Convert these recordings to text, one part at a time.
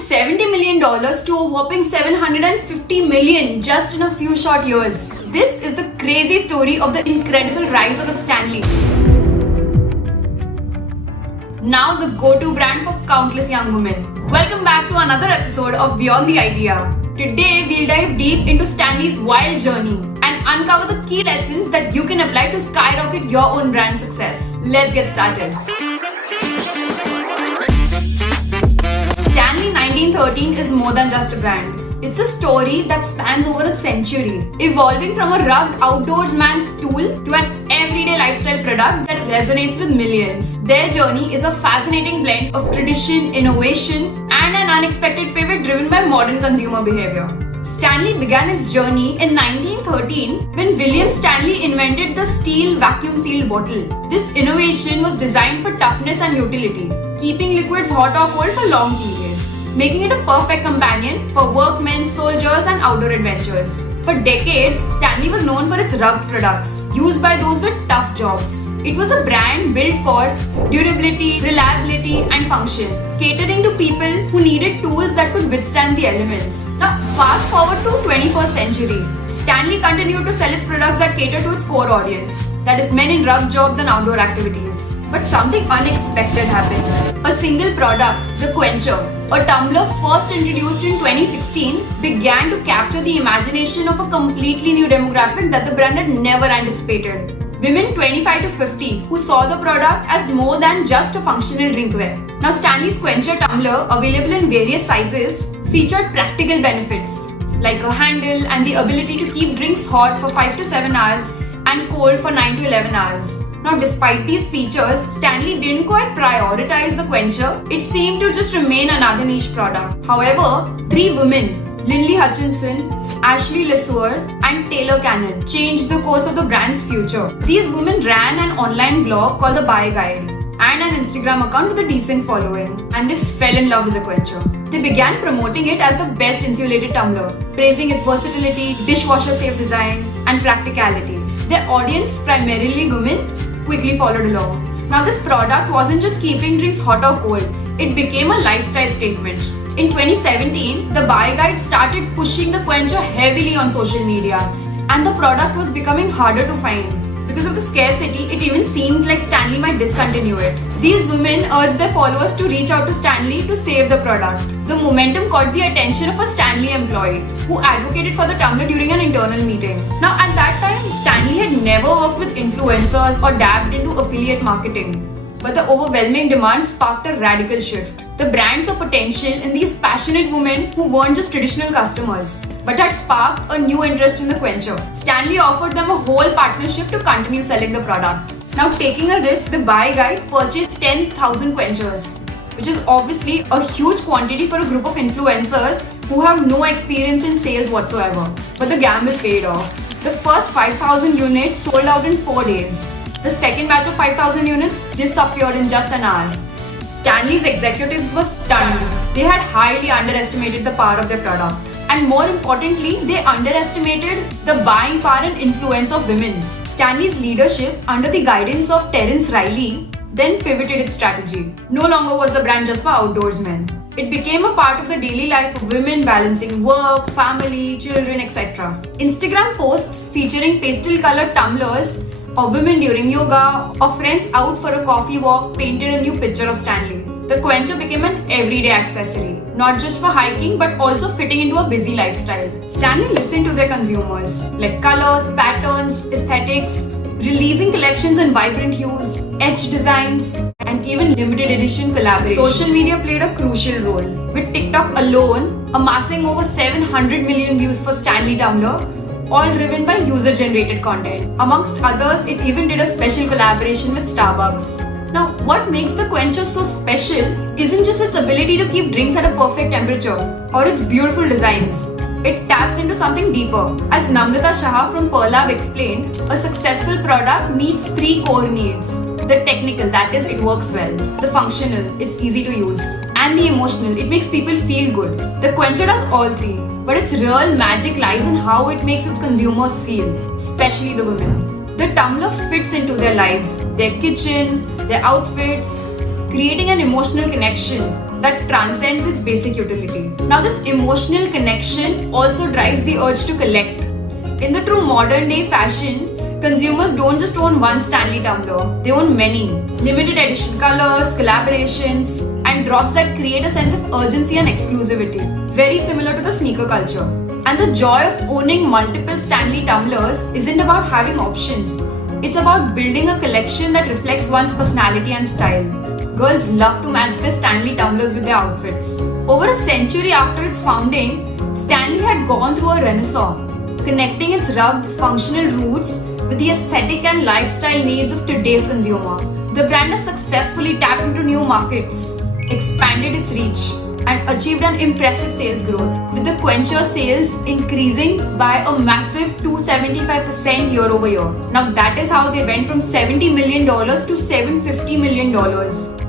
$70 million to a whopping $750 million just in a few short years. This is the crazy story of the incredible rise of the Stanley. Now the go-to brand for countless young women. Welcome back to another episode of Beyond the Idea. Today we'll dive deep into Stanley's wild journey and uncover the key lessons that you can apply to skyrocket your own brand success. Let's get started. Stanley 1913 is more than just a brand. It's a story that spans over a century, evolving from a rugged outdoorsman's tool to an everyday lifestyle product that resonates with millions. Their journey is a fascinating blend of tradition, innovation, and an unexpected pivot driven by modern consumer behavior. Stanley began its journey in 1913 when William Stanley invented the steel vacuum-sealed bottle. This innovation was designed for toughness and utility, keeping liquids hot or cold for long periods, making it a perfect companion for workmen, soldiers, and outdoor adventures. For decades, Stanley was known for its rugged products, used by those with tough jobs. It was a brand built for durability, reliability, and function, catering to people who needed tools that could withstand the elements. Now, fast forward to 21st century. Stanley continued to sell its products that cater to its core audience, that is men in rugged jobs and outdoor activities. But something unexpected happened. A single product, the quencher, a tumbler first introduced in 2016, began to capture the imagination of a completely new demographic that the brand had never anticipated. Women 25 to 50 who saw the product as more than just a functional drinkware. Now Stanley's quencher tumbler, available in various sizes, featured practical benefits like a handle and the ability to keep drinks hot for 5 to 7 hours and cold for 9 to 11 hours. Now, despite these features, Stanley didn't quite prioritize the quencher. It seemed to just remain another niche product. However, three women, Lindley Hutchinson, Ashley Lesueur, and Taylor Cannon, changed the course of the brand's future. These women ran an online blog called The Buy Guide and an Instagram account with a decent following, and they fell in love with the quencher. They began promoting it as the best insulated tumbler, praising its versatility, dishwasher-safe design, and practicality. Their audience, primarily women, quickly followed along. Now this product wasn't just keeping drinks hot or cold, it became a lifestyle statement. In 2017, the Buy Guide started pushing the quencher heavily on social media, and the product was becoming harder to find. Because of the scarcity, it even seemed like Stanley might discontinue it. These women urged their followers to reach out to Stanley to save the product. The momentum caught the attention of a Stanley employee who advocated for the tumbler during an internal meeting. Now at that time, Stanley had never worked with influencers or dabbed into affiliate marketing. But the overwhelming demand sparked a radical shift. The brand saw potential in these passionate women who weren't just traditional customers, but had sparked a new interest in the quencher. Stanley offered them a whole partnership to continue selling the product. Now, taking a risk, the Buy Guide purchased 10,000 quenchers, which is obviously a huge quantity for a group of influencers who have no experience in sales whatsoever. But the gamble paid off. The first 5,000 units sold out in 4 days. The second batch of 5,000 units disappeared in just an hour. Stanley's executives were stunned. They had highly underestimated the power of their product. And more importantly, they underestimated the buying power and influence of women. Stanley's leadership, under the guidance of Terence Riley, then pivoted its strategy. No longer was the brand just for outdoorsmen. It became a part of the daily life of women balancing work, family, children, etc. Instagram posts featuring pastel-colored tumblers of women during yoga or friends out for a coffee walk painted a new picture of Stanley. The quencher became an everyday accessory, not just for hiking but also fitting into a busy lifestyle. Stanley listened to their consumers, like colors, patterns, aesthetics, releasing collections in vibrant hues, etched designs, and even limited edition collaborations. Social media played a crucial role, with TikTok alone amassing over 700 million views for Stanley Tumbler, all driven by user-generated content. Amongst others, it even did a special collaboration with Starbucks. Now, what makes the quencher so special isn't just its ability to keep drinks at a perfect temperature or its beautiful designs. It taps into something deeper. As Namrata Shah from Perlab explained, a successful product meets 3 core needs. The technical, that is, it works well. The functional, it's easy to use. And the emotional, it makes people feel good. The quencher does all 3. But its real magic lies in how it makes its consumers feel, especially the women. The tumbler fits into their lives, their kitchen, their outfits, creating an emotional connection that transcends its basic utility. Now, this emotional connection also drives the urge to collect. In the true modern day fashion, consumers don't just own one Stanley tumbler, they own many. Limited edition colors, collaborations, and drops that create a sense of urgency and exclusivity. Very similar to the sneaker culture. And the joy of owning multiple Stanley tumblers isn't about having options. It's about building a collection that reflects one's personality and style. Girls love to match their Stanley tumblers with their outfits. Over a century after its founding, Stanley had gone through a renaissance, connecting its rugged, functional roots with the aesthetic and lifestyle needs of today's consumer. The brand has successfully tapped into new markets, expanded its reach, and achieved an impressive sales growth, with the quencher sales increasing by a massive 275% year over year. Now that is how they went from $70 million to $750 million.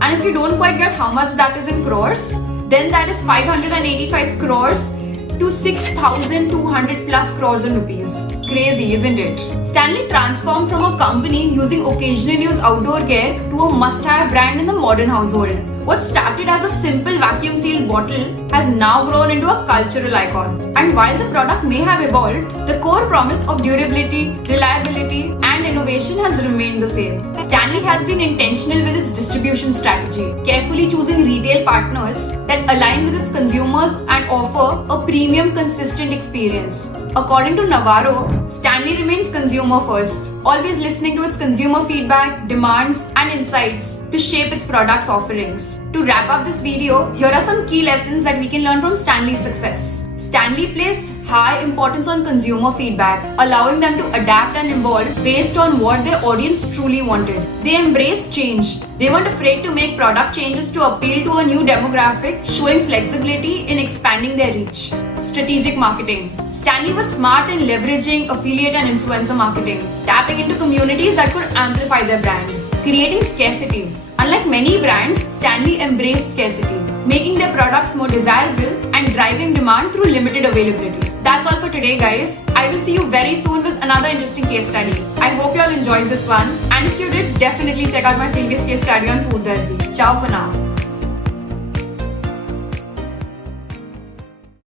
And if you don't quite get how much that is in crores, then that is 585 crores to 6,200 plus crores in rupees. Crazy, isn't it? Stanley transformed from a company using occasional use outdoor gear to a must-have brand in the modern household. What started as a simple vacuum-sealed bottle has now grown into a cultural icon. And while the product may have evolved, the core promise of durability, reliability, and innovation has remained the same. Stanley has been intentional with its distribution strategy, carefully choosing retail partners that align with its consumers and offer a premium, consistent experience. According to Navarro, Stanley remains consumer first, always listening to its consumer feedback, demands, and insights to shape its products offerings. To wrap up this video, here are some key lessons that we can learn from Stanley's success. Stanley placed high importance on consumer feedback, allowing them to adapt and evolve based on what their audience truly wanted. They embraced change. They weren't afraid to make product changes to appeal to a new demographic, showing flexibility in expanding their reach. Strategic marketing. Stanley was smart in leveraging affiliate and influencer marketing, tapping into communities that could amplify their brand, creating scarcity. Unlike many brands, Stanley embraced scarcity, making their products more desirable and driving demand through limited availability. That's all for today, guys. I will see you very soon with another interesting case study. I hope you all enjoyed this one, and if you did, definitely check out my previous case study on Food Darzi. Ciao for now.